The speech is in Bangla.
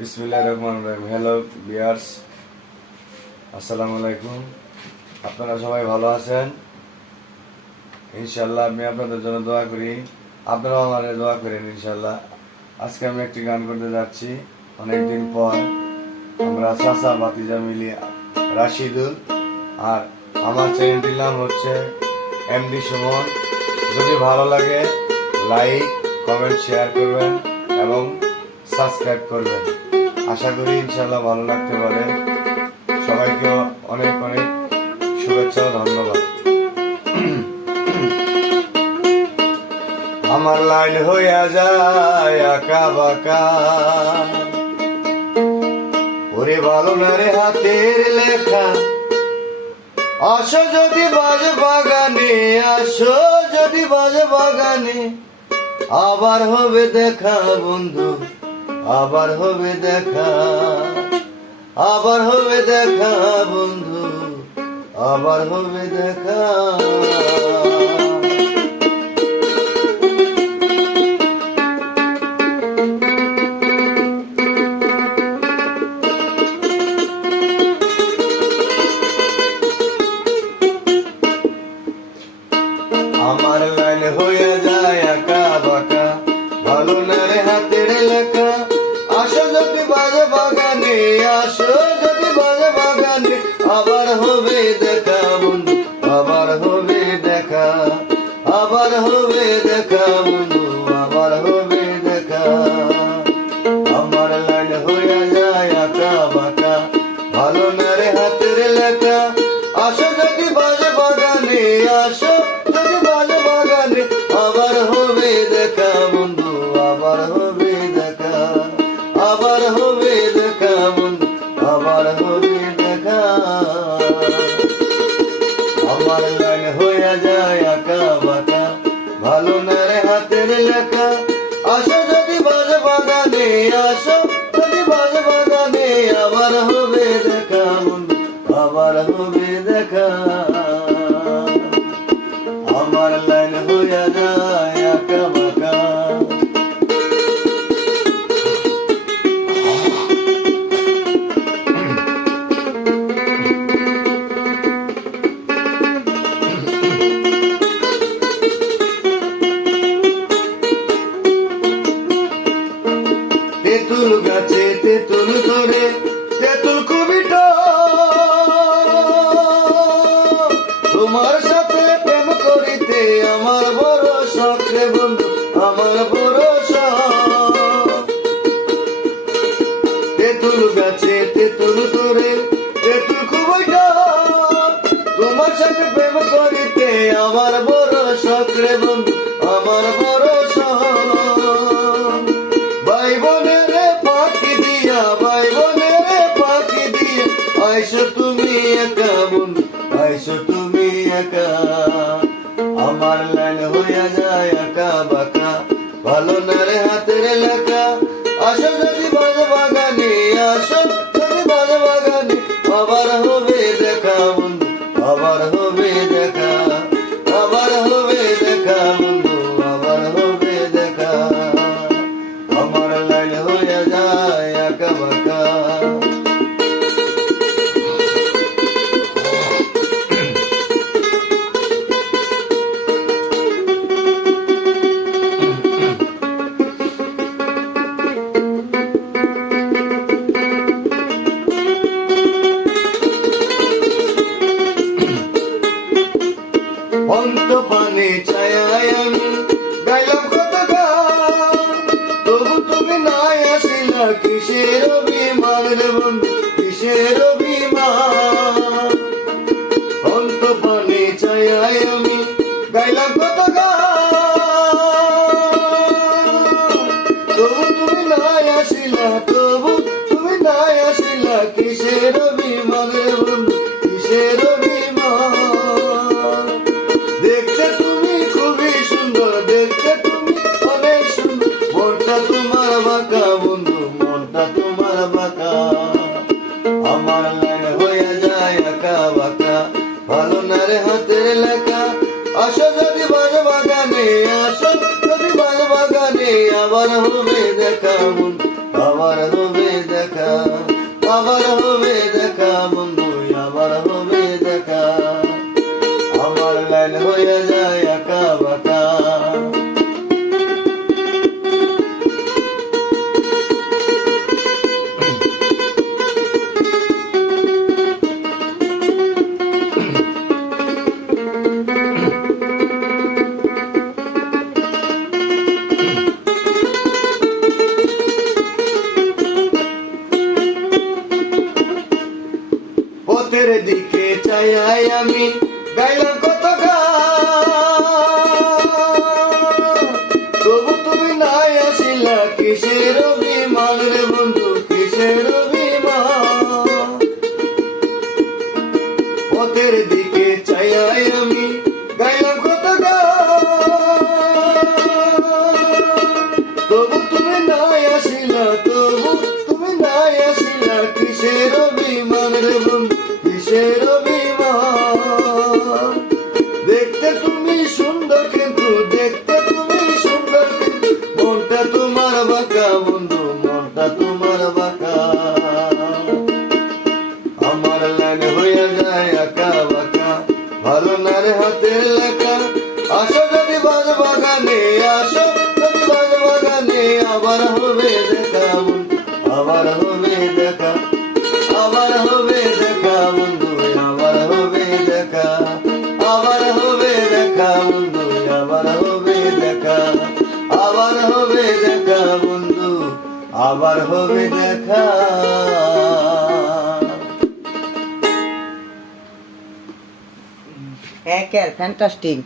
বিসমিল্লাহির রহমানির রহিম। হ্যালো ভিউয়ার্স, আসসালামু আলাইকুম। আপনারা সবাই ভালো আছেন? ইনশাল্লাহ আমি আপনাদের জন্য দোয়া করি, আপনারাও আমাদের দোয়া করেন ইনশাল্লাহ। আজকে আমি একটি গান করতে যাচ্ছি। অনেকদিন পর আমরা চাচা ভাতিজা মিলি রাশিদুল, আর আমার চ্যানেলটির নাম হচ্ছে এমডি সুমন। যদি ভালো লাগে লাইক, কমেন্ট, শেয়ার করবেন এবং সাবস্ক্রাইব করবেন। আশা করি ইনশাল্লাহ ভালো লাগতে পারে। সবাইকে অনেক অনেক শুভেচ্ছা ও ধন্যবাদ। আমার লাইন হইয়া যায় আঁকা বাঁকা, ওরে ভালো না রে হাতের লেখা। আসো যদি বাজে বাগানে, আসো যদি বাজে বাগানে, আবার হবে দেখা বন্ধু, আবার হবে দেখা, আবার হবে দেখা বন্ধু, আবার হবে দেখা। আমার লাইন হয়ে যায় আঁকা বাঁকা, ভালো না রে হাতের লেখা। আসো যদি বাজে বাগানে, আসো যদি বাজে বাগানে, আবার হবে দেখা বন্ধু, আবার হবে দেখা, আবার হবে দেখা বন্ধু, আবার হবে দেখা। আমার লাইন হয়ে যায় আঁকা বাঁকা, ভালো না রে হাতের লেখা। আসো যদি বাজে বাগানে, আসো যদি বাজে বাগানে, আবার হবে দেখা বন্ধু, আবার হবে দেখা, আবার হবে দেখা বন্ধু, আবার হবে দেখা। আমার লাইন হয়ে যায় আঁকা বাঁকা, ভালো না রে হাতের লেখা। আসো যদি বাজে বাগানে, আসো যদি বাজে বাগানে, আবার হবে দেখা বন্ধু, আবার হবে দেখা। আমার লাইন হয়ে যায় আঁকা বাঁকা। তেঁতুল গাছে তেঁতুল ধরে, তেঁতুল খুবই টক। তোমার সাথে প্রেম করিতে আমার বড় শখ রে বন্ধু, আমার বড় শখ। তেঁতুল গাছে তেঁতুল ধরে, তেঁতুল খুবই টক। তোমার সাথে প্রেম করিতে আমার বড় শখ রে বন্ধু, আমার বড় শখ। ভাই বোনের ফাঁকি দিয়া, ভাই বোনের ফাঁকি দিয়া, আইসো তুমি একা বন্ধু, আইসো তুমি একা। আমার লাইন হইয়া যায় আঁকা বাঁকা, ভালো না রে হাতের লেখা। আসো যদি বাজে বাগানে, আসো যদি বাজে বাগানে, আবার হবে দেখা বন্ধু, আবার হবে দেখা, আবার হবে দেখা বন্ধু, আবার হবে দেখা। আমার লাইন হয়ে যায় আঁকা বাঁকা। অন্ত পানে ছায়ায় আমি গাইলাম কত গান, তবু তুমি নাই আসিলা, কিসের অভিমান রে বন্ধু, কিসের অভিমান। অন্ত পানে ছায়ায় আমি গাইলাম কত গান, তবু তুমি নাই আসিলা, তবু তুমি নাই আসিলা, কিসের অভিমান রে বন্ধু, কিসের অভিমান। দেখতে তুমি খুবই সুন্দর, দেখতে তুমি অনেক সুন্দর, মনটা তোমার বাঁকা বন্ধু, মনটা তোমার বাঁকা। আমার লাইন হয়ে যায় আঁকা বাঁকা, ভালো না রে হাতের লেখা। আসো যদি বাজে বাগানে, আসো যদি বাজে বাগানে, আবার হবে দেখা বন্ধু, আবার হবে দেখা। ছায়ায় আমি গাইলাম কত গান, তবু তুমি নাই আসিলা, কিসের অভিমান রে বন্ধু, কিসের অভিমান। পথের দিকে ছায়ায় আমি গাইলাম কত গান, তবু তুমি নাই আসিলা, তবু তুমি নাই আসিলা, কিসের অভিমান রে বন্ধু, কিসের অভিমান। দেখতে তুমি সুন্দর কিন্তু, দেখতে তুমি সুন্দর কিন্তু, মনটা তোমার বাঁকা বন্ধু, মনটা তোমার বাঁকা। আমার লাইন হইয়া যায় আঁকা বাঁকা, ভালো না রে হাতের লেখা। আসো যদি বাজ বাগানে, আসো যদি বাজ বাগানে, আবার হবে দেখা বন্ধু, আবার হবে দেখা, আবার হবে দেখা বন্ধু, আবার হবে দেখা, আবার হবে দেখা বন্ধু, আবার হবে দেখা, আবার হবে দেখা বন্ধু, আবার হবে দেখা। একের ফ্যান্টাস্টিক।